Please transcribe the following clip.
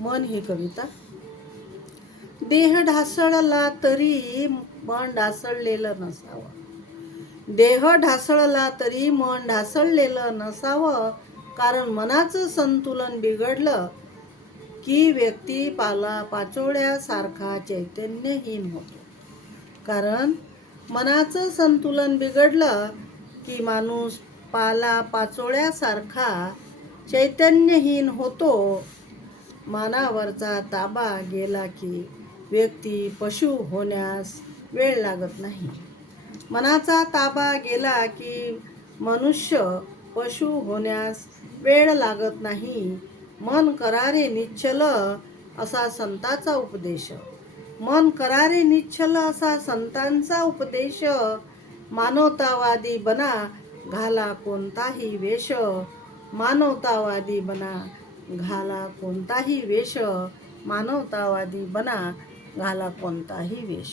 मन ही कविता. देह ढासळला तरी मन ढासळलेलं नसावं. देह ढासळला तरी मन ढासळलेलं नसावं. कारण मनाचं संतुलन बिघडलं की व्यक्ती पाला पाचोळ्यासारखा चैतन्यहीन होतो. कारण मनाचं संतुलन बिघडलं की माणूस पाला पाचोळ्यासारखा चैतन्यहीन होतो. मानावरचा ताबा गेला की व्यक्ती पशु होण्यास वेळ लागत नाही. मनाचा ताबा गेला की मनुष्य पशु होण्यास वेळ लागत नाही. मन करारे निश्चल असा संताचा उपदेश. मन करारे निश्चल असा संतांचा उपदेश. मानवतावादी बना घाला कोणताही वेश. मानवतावादी बना घाला कोणताही वेश मानवतावादी बना घाला कोणताही वेश.